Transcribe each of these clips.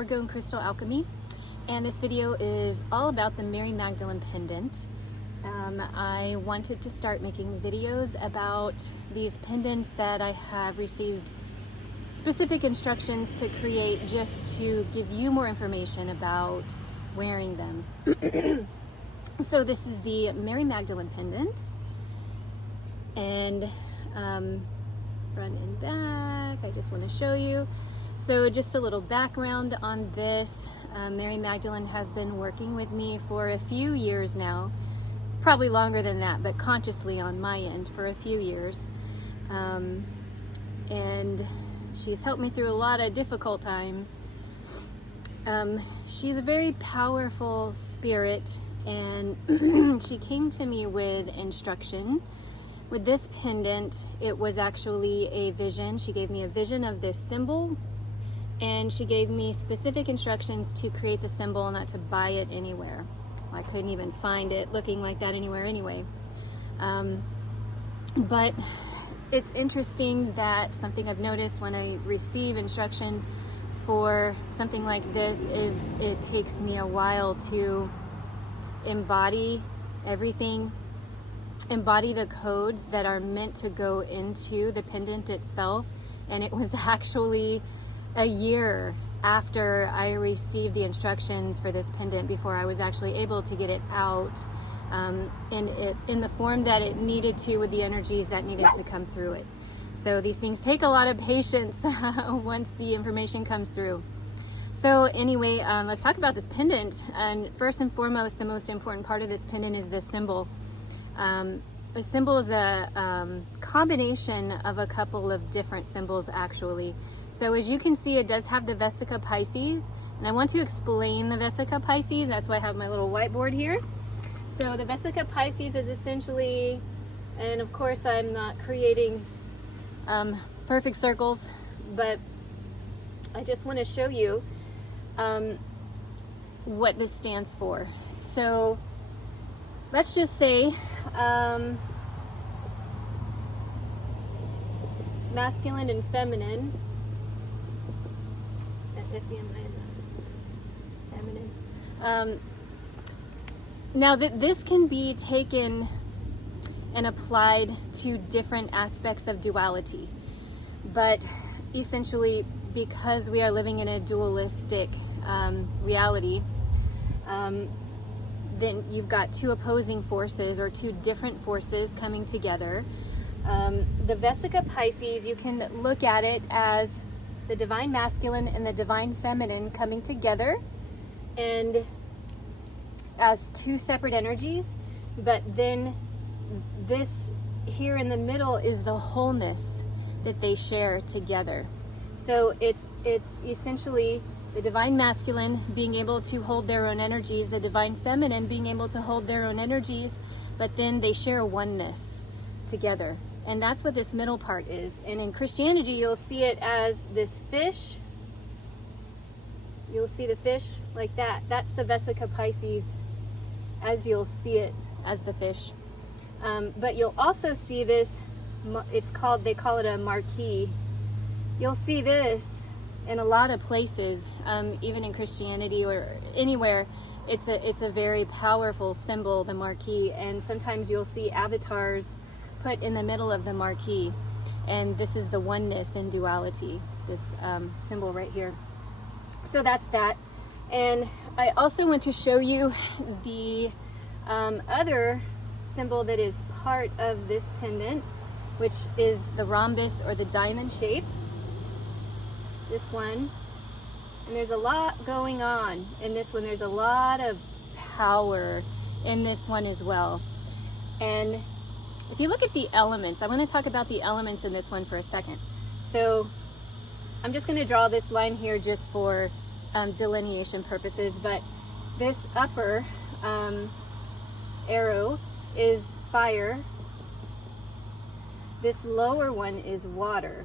Orgone Crystal Alchemy, and this video is all about the Mary Magdalene Pendant. I wanted to start making videos about these pendants that I have received specific instructions to create, just to give you more information about wearing them. So this is the Mary Magdalene Pendant, and front and back, I just want to show you. So just a little background on this. Mary Magdalene has been working with me for a few years now, probably longer than that, but consciously on my end for a few years. And she's helped me through a lot of difficult times. She's a very powerful spirit, and she came to me with instruction. With this pendant, it was actually a vision. She gave me a vision of this symbol, and she gave me specific instructions to create the symbol, not to buy it anywhere. I couldn't even find it looking like that anywhere anyway. But it's interesting that something I've noticed when I receive instruction for something like this is it takes me a while to embody everything, embody the codes that are meant to go into the pendant itself. And it was actually a year after I received the instructions for this pendant before I was actually able to get it out in the form that it needed to, with the energies that needed to come through it. So these things take a lot of patience once the information comes through. So anyway, let's talk about this pendant. And first and foremost, the most important part of this pendant is this symbol. A symbol is a combination of a couple of different symbols, actually. So as you can see, it does have the vesica piscis, and I want to explain the vesica piscis. That's why I have my little whiteboard here. So the vesica piscis is essentially, and of course I'm not creating perfect circles, but I just want to show you what this stands for. So let's just say masculine and feminine. Now this can be taken and applied to different aspects of duality, but essentially, because we are living in a dualistic reality, then you've got two opposing forces, or two different forces coming together. The vesica piscis, you can look at it as the divine masculine and the divine feminine coming together, and as two separate energies. But then this here in the middle is the wholeness that they share together. So it's essentially the divine masculine being able to hold their own energies, the divine feminine being able to hold their own energies, but then they share a oneness together. And that's what this middle part is. And in Christianity, you'll see it as this fish. You'll see the fish like that. That's the vesica piscis, as you'll see it as the fish. But you'll also see this, they call it a marquee. You'll see this in a lot of places, even in Christianity or anywhere. It's a very powerful symbol, the marquee. And sometimes you'll see avatars put in the middle of the marquee, and this is the oneness in duality, this symbol right here. So that's that. And I also want to show you the other symbol that is part of this pendant, which is the rhombus, or the diamond shape. This one. And there's a lot going on in this one. There's a lot of power in this one as well. And if you look at the elements, I want to talk about the elements in this one for a second. So I'm just going to draw this line here just for delineation purposes, but this upper arrow is fire. This lower one is water.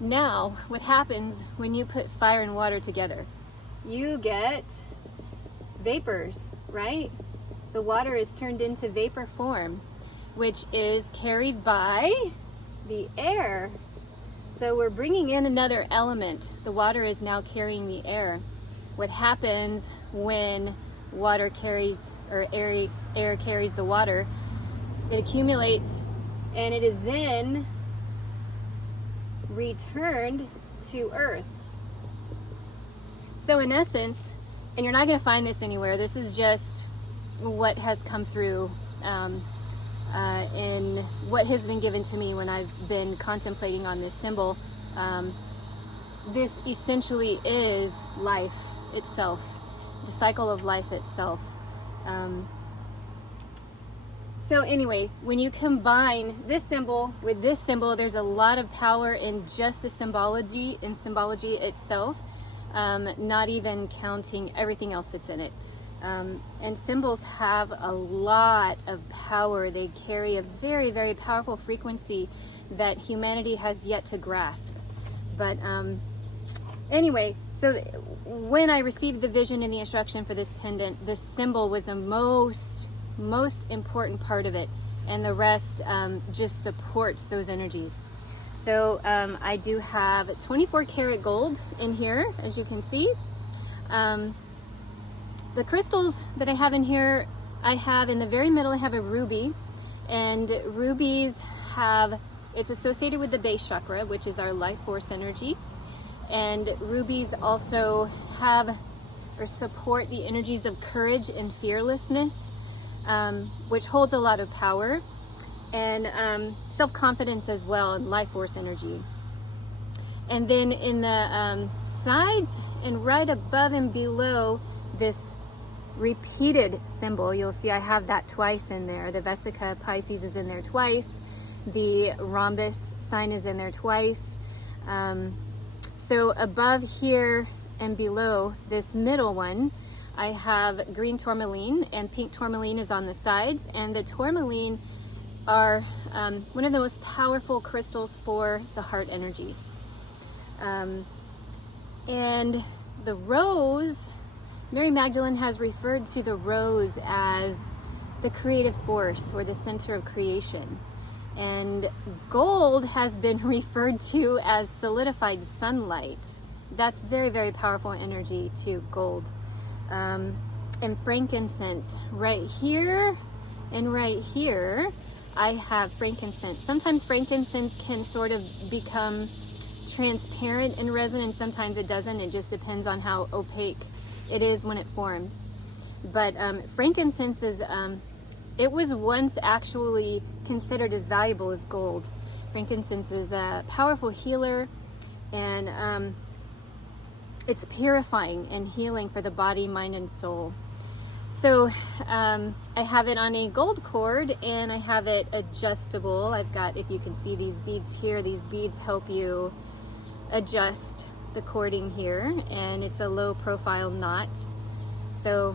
Now, what happens when you put fire and water together? You get vapors, right? The water is turned into vapor form, which is carried by the air. So we're bringing in another element. The water is now carrying the air. What happens when water carries, or air carries the water, it accumulates and it is then returned to Earth. So in essence, and you're not going to find this anywhere, this is just what has come through in what has been given to me when I've been contemplating on this symbol. This essentially is life itself, the cycle of life itself. So anyway, when you combine this symbol with this symbol, there's a lot of power in just the symbology itself, not even counting everything else that's in it. And symbols have a lot of power. They carry a very, very powerful frequency that humanity has yet to grasp. But anyway, so when I received the vision and the instruction for this pendant, the symbol was the most important part of it, and the rest just supports those energies. So I do have 24 karat gold in here, as you can see. The crystals that I have in here, I have in the very middle, I have a ruby, and rubies it's associated with the base chakra, which is our life force energy, and rubies also have or support the energies of courage and fearlessness, which holds a lot of power, and self-confidence as well, and life force energy. And then in the sides and right above and below this repeated symbol, you'll see I have that twice in there. The vesica Pisces is in there twice. The rhombus sign is in there twice. So above here and below this middle one, I have green tourmaline, and pink tourmaline is on the sides. And the tourmaline are one of the most powerful crystals for the heart energies. And the rose, Mary Magdalene has referred to the rose as the creative force, or the center of creation. And gold has been referred to as solidified sunlight. That's very, very powerful energy to gold. And frankincense, right here and right here, I have frankincense. Sometimes frankincense can sort of become transparent in resin, and sometimes it doesn't. It just depends on how opaque it is when it forms. But frankincense is, it was once actually considered as valuable as gold. Frankincense is a powerful healer, and it's purifying and healing for the body, mind, and soul. So I have it on a gold cord, and I have it adjustable. I've got, if you can see these beads here, these beads help you adjust the cording here, and it's a low profile knot. So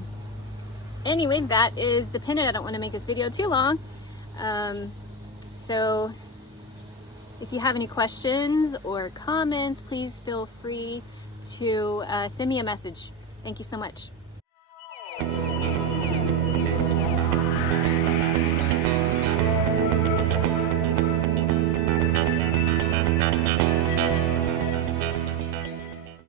anyway, that is the pendant. I don't want to make this video too long. So if you have any questions or comments, please feel free to send me a message. Thank you so much.